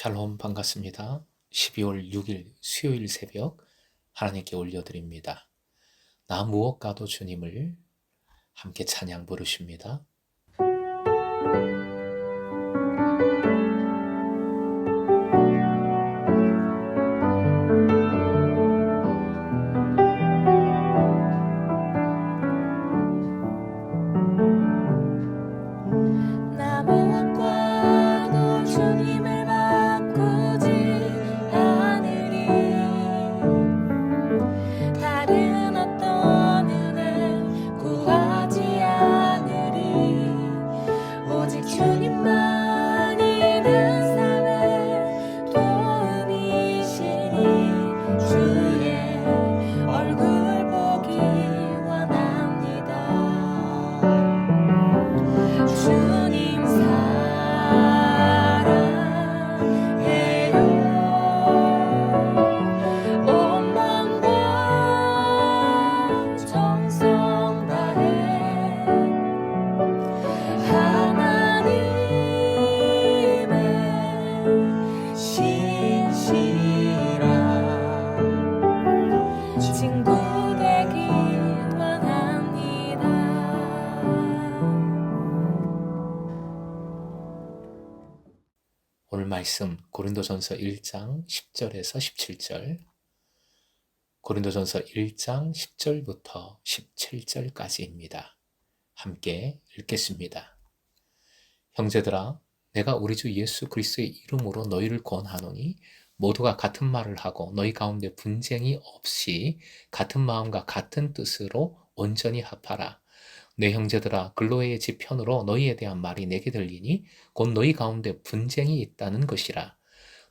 샬롬 반갑습니다. 12월 6일 수요일 새벽 하나님께 올려드립니다. 나 무엇과도 주님을 함께 찬양 부르십니다. 나 무엇과도 주님을 바꾸지 않으리. 다른 어떤 은혜 구하지 않으리. 오직 주님만이 내 삶의 도움이시니 주의 얼굴 보기 원합니다. 주님 사랑해요. 온 마음과 정성 다해 하나님의 신실한 친구 되기 원합니다. 오늘 말씀 고린도전서 1장 10절에서 17절, 고린도전서 1장 10절부터 17절까지입니다. 함께 읽겠습니다. 형제들아, 내가 우리 주 예수 그리스도의 이름으로 너희를 권하노니 모두가 같은 말을 하고 너희 가운데 분쟁이 없이 같은 마음과 같은 뜻으로 온전히 합하라. 내 형제들아, 글로에의 집 편으로 너희에 대한 말이 내게 들리니 곧 너희 가운데 분쟁이 있다는 것이라.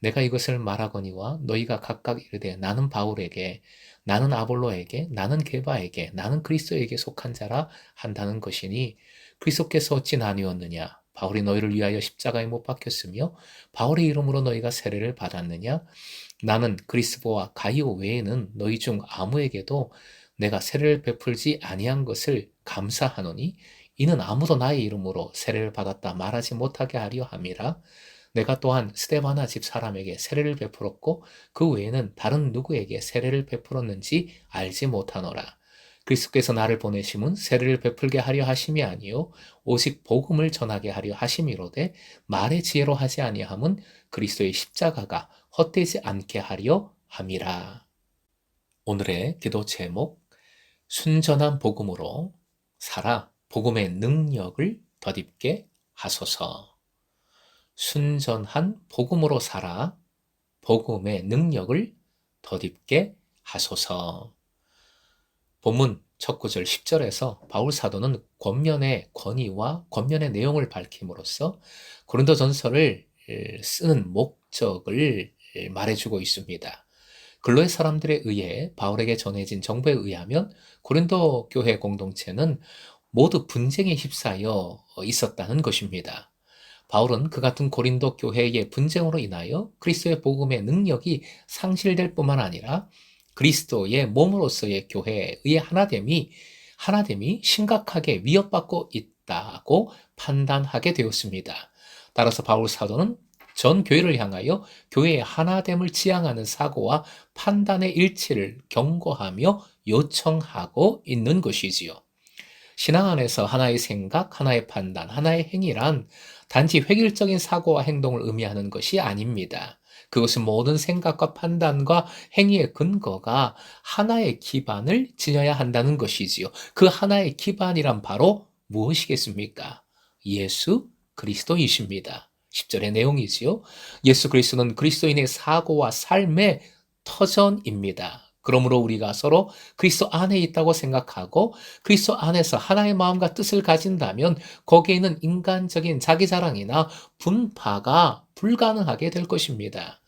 내가 이것을 말하거니와 너희가 각각 이르되 나는 바울에게, 나는 아볼로에게, 나는 게바에게, 나는 그리스도에게 속한 자라 한다는 것이니 그리스도께서 어찌 나뉘었느냐? 바울이 너희를 위하여 십자가에 못 박혔으며 바울의 이름으로 너희가 세례를 받았느냐? 나는 그리스도와 가이오 외에는 너희 중 아무에게도 내가 세례를 베풀지 아니한 것을 감사하노니 이는 아무도 나의 이름으로 세례를 받았다 말하지 못하게 하려 함이라. 내가 또한 스데바나 집 사람에게 세례를 베풀었고 그 외에는 다른 누구에게 세례를 베풀었는지 알지 못하노라. 그리스도께서 나를 보내심은 세례를 베풀게 하려 하심이 아니요 오직 복음을 전하게 하려 하심이로되 말의 지혜로 하지 아니함은 그리스도의 십자가가 헛되지 않게 하려 함이라. 오늘의 기도 제목, 순전한 복음으로 살아 복음의 능력을 덧입게 하소서. 순전한 복음으로 살아 복음의 능력을 덧입게 하소서. 본문 첫 구절 10절에서 바울 사도는 권면의 권위와 권면의 내용을 밝힘으로써 고린도전서를 쓰는 목적을 말해주고 있습니다. 글로의 사람들에 의해 바울에게 전해진 정보에 의하면 고린도 교회 공동체는 모두 분쟁에 휩싸여 있었다는 것입니다. 바울은 그 같은 고린도 교회의 분쟁으로 인하여 그리스도의 복음의 능력이 상실될 뿐만 아니라 그리스도의 몸으로서의 교회의 하나됨이 심각하게 위협받고 있다고 판단하게 되었습니다. 따라서 바울 사도는 전 교회를 향하여 교회의 하나됨을 지향하는 사고와 판단의 일치를 경고하며 요청하고 있는 것이지요. 신앙 안에서 하나의 생각, 하나의 판단, 하나의 행위란 단지 획일적인 사고와 행동을 의미하는 것이 아닙니다. 그것은 모든 생각과 판단과 행위의 근거가 하나의 기반을 지녀야 한다는 것이지요. 그 하나의 기반이란 바로 무엇이겠습니까? 예수 그리스도이십니다. 10절의 내용이지요. 예수 그리스도는 그리스도인의 사고와 삶의 터전입니다. 그러므로 우리가 서로 그리스도 안에 있다고 생각하고 그리스도 안에서 하나의 마음과 뜻을 가진다면 거기에는 인간적인 자기 자랑이나 분파가 불가능하게 될 것입니다.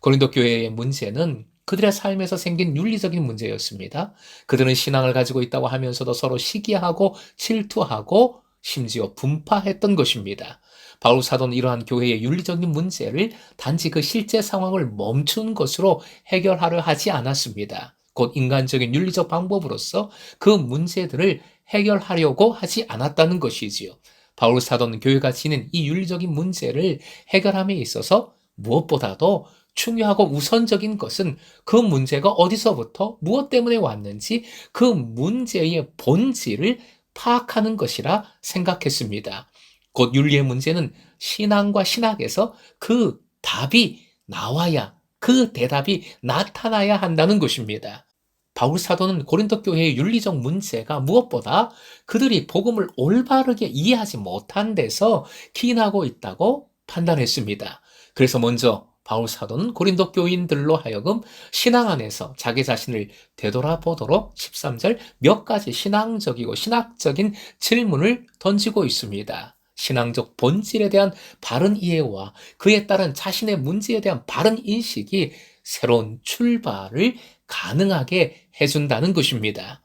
고린도 교회의 문제는 그들의 삶에서 생긴 윤리적인 문제였습니다. 그들은 신앙을 가지고 있다고 하면서도 서로 시기하고 질투하고 심지어 분파했던 것입니다. 바울 사도는 이러한 교회의 윤리적인 문제를 단지 그 실제 상황을 멈춘 것으로 해결하려 하지 않았습니다. 곧 인간적인 윤리적 방법으로서 그 문제들을 해결하려고 하지 않았다는 것이지요. 바울 사도는 교회가 지닌 이 윤리적인 문제를 해결함에 있어서 무엇보다도 중요하고 우선적인 것은 그 문제가 어디서부터 무엇 때문에 왔는지 그 문제의 본질을 파악하는 것이라 생각했습니다. 곧 윤리의 문제는 신앙과 신학에서 그 답이 나와야, 그 대답이 나타나야 한다는 것입니다. 바울 사도는 고린도 교회의 윤리적 문제가 무엇보다 그들이 복음을 올바르게 이해하지 못한 데서 기인하고 있다고 판단했습니다. 그래서 먼저 바울 사도는 고린도 교인들로 하여금 신앙 안에서 자기 자신을 되돌아보도록 13절 몇 가지 신앙적이고 신학적인 질문을 던지고 있습니다. 신앙적 본질에 대한 바른 이해와 그에 따른 자신의 문제에 대한 바른 인식이 새로운 출발을 가능하게 해준다는 것입니다.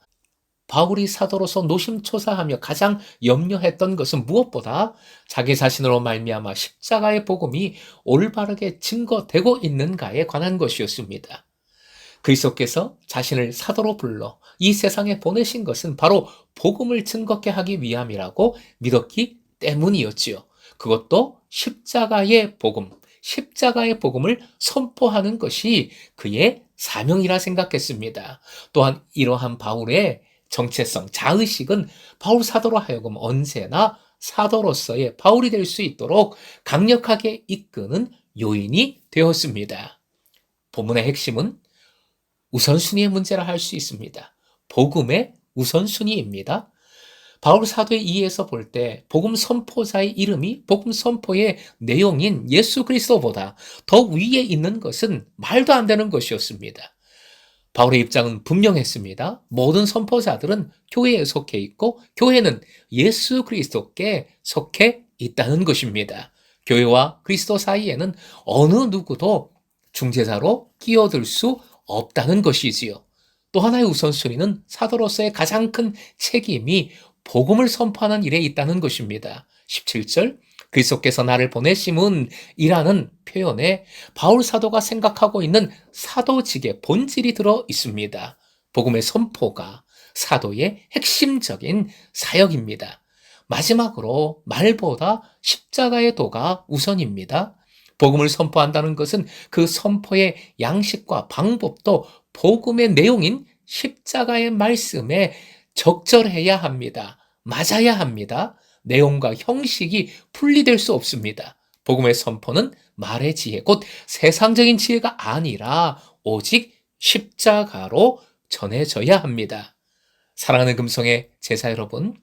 바울이 사도로서 노심초사하며 가장 염려했던 것은 무엇보다 자기 자신으로 말미암아 십자가의 복음이 올바르게 증거되고 있는가에 관한 것이었습니다. 그리스도께서 자신을 사도로 불러 이 세상에 보내신 것은 바로 복음을 증거케 하기 위함이라고 믿었기 때문이었지요. 그것도 십자가의 복음을 선포하는 것이 그의 사명이라 생각했습니다. 또한 이러한 바울의 정체성, 자의식은 바울 사도로 하여금 언제나 사도로서의 바울이 될 수 있도록 강력하게 이끄는 요인이 되었습니다. 본문의 핵심은 우선순위의 문제라 할 수 있습니다. 복음의 우선순위입니다. 바울 사도의 이해에서 볼 때 복음 선포자의 이름이 복음 선포의 내용인 예수 그리스도보다 더 위에 있는 것은 말도 안 되는 것이었습니다. 바울의 입장은 분명했습니다. 모든 선포자들은 교회에 속해 있고 교회는 예수 그리스도께 속해 있다는 것입니다. 교회와 그리스도 사이에는 어느 누구도 중재자로 끼어들 수 없다는 것이지요. 또 하나의 우선순위는 사도로서의 가장 큰 책임이 복음을 선포하는 일에 있다는 것입니다. 17절 그리스도께서 나를 보내심은 이라는 표현에 바울 사도가 생각하고 있는 사도직의 본질이 들어 있습니다. 복음의 선포가 사도의 핵심적인 사역입니다. 마지막으로 말보다 십자가의 도가 우선입니다. 복음을 선포한다는 것은 그 선포의 양식과 방법도 복음의 내용인 십자가의 말씀에 적절해야 합니다. 맞아야 합니다. 내용과 형식이 분리될 수 없습니다. 복음의 선포는 말의 지혜, 곧 세상적인 지혜가 아니라 오직 십자가로 전해져야 합니다. 사랑하는 금성의 제자 여러분,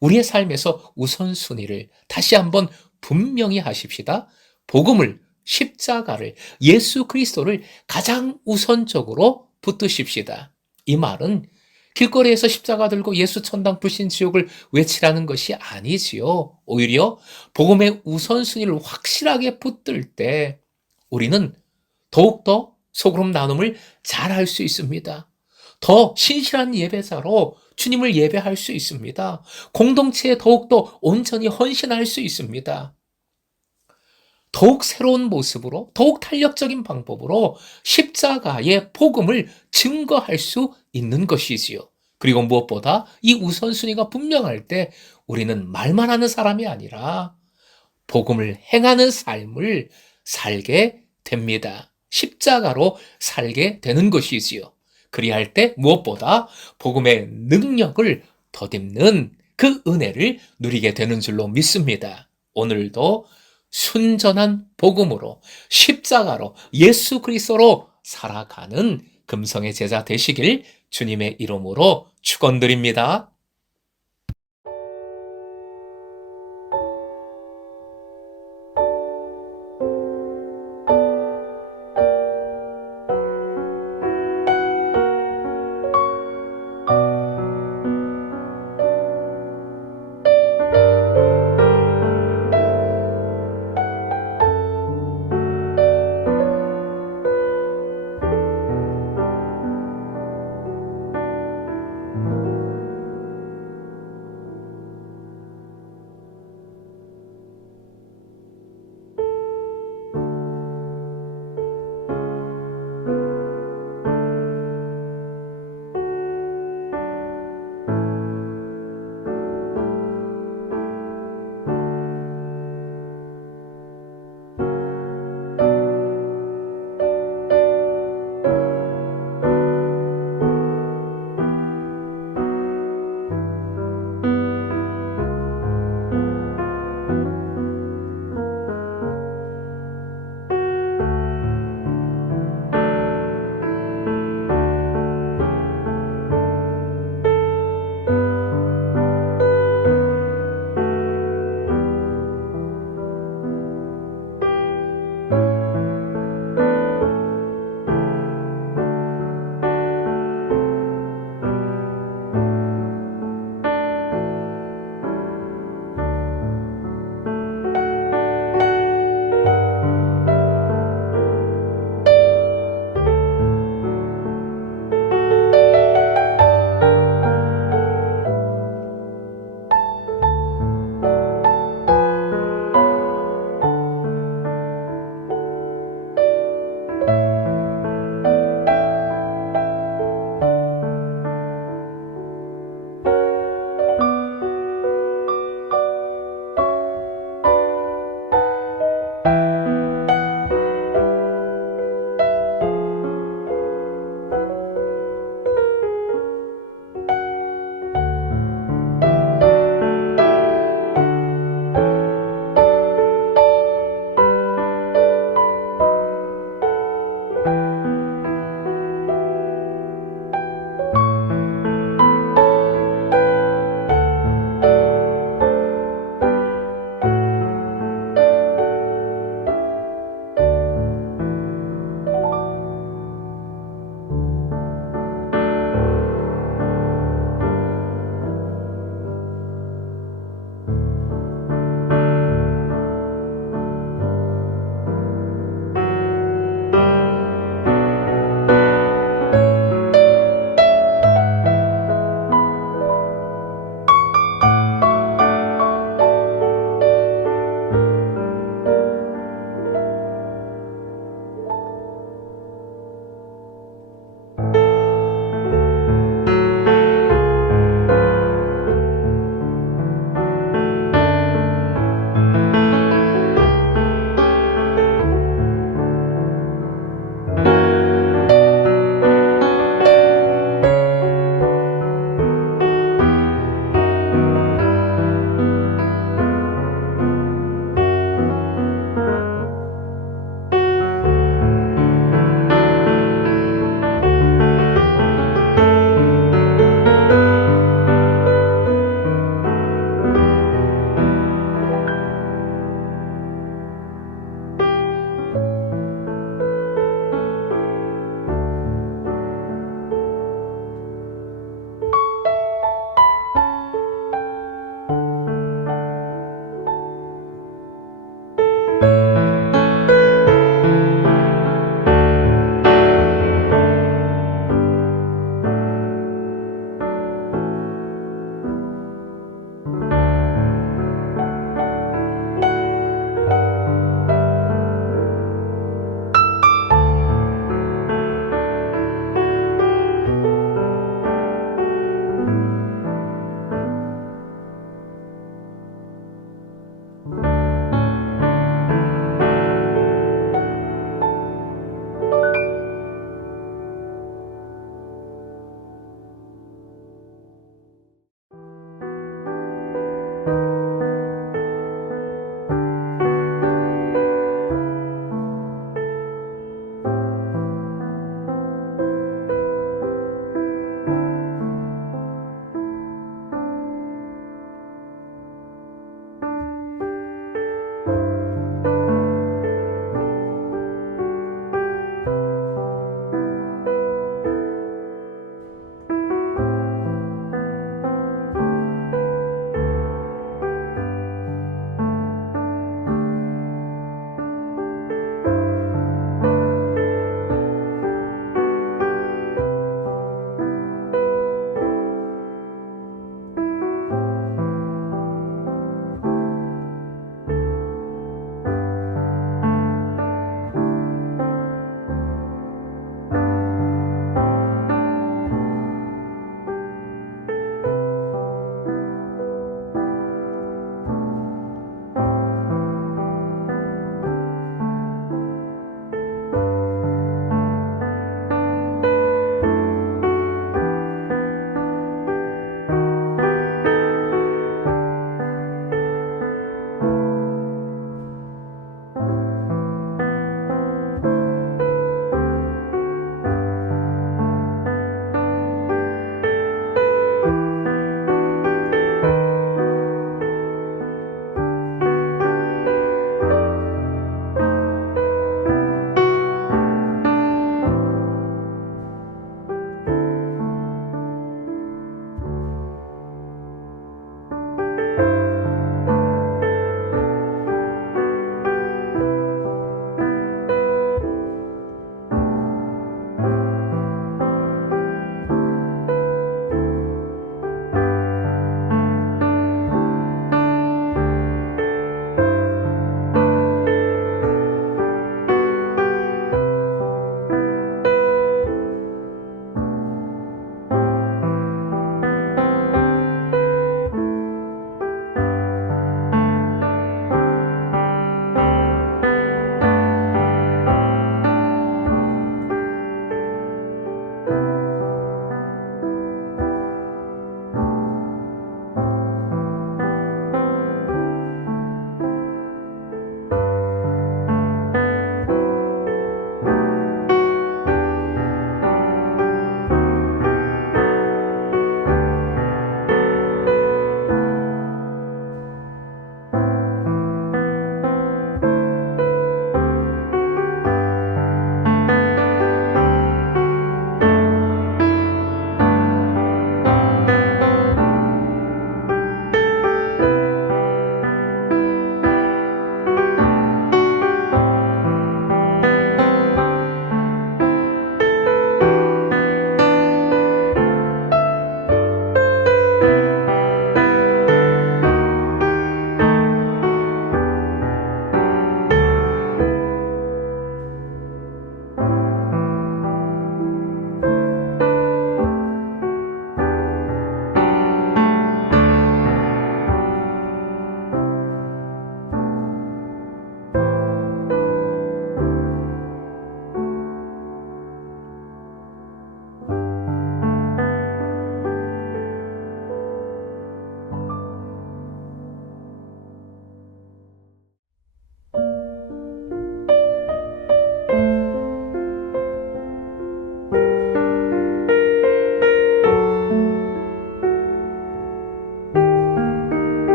우리의 삶에서 우선순위를 다시 한번 분명히 하십시다. 복음을, 십자가를, 예수 그리스도를 가장 우선적으로 붙드십시다. 이 말은 길거리에서 십자가 들고 예수 천당 불신 지옥을 외치라는 것이 아니지요. 오히려 복음의 우선순위를 확실하게 붙들 때 우리는 더욱더 소그룹 나눔을 잘할 수 있습니다. 더 신실한 예배자로 주님을 예배할 수 있습니다. 공동체에 더욱더 온전히 헌신할 수 있습니다. 더욱 새로운 모습으로, 더욱 탄력적인 방법으로 십자가의 복음을 증거할 수 있는 것이지요. 그리고 무엇보다 이 우선순위가 분명할 때 우리는 말만 하는 사람이 아니라 복음을 행하는 삶을 살게 됩니다. 십자가로 살게 되는 것이지요. 그리할 때 무엇보다 복음의 능력을 덧입는 그 은혜를 누리게 되는 줄로 믿습니다. 오늘도 순전한 복음으로 십자가로 예수 그리스도로 살아가는 금성의 제자 되시길 주님의 이름으로 축원드립니다.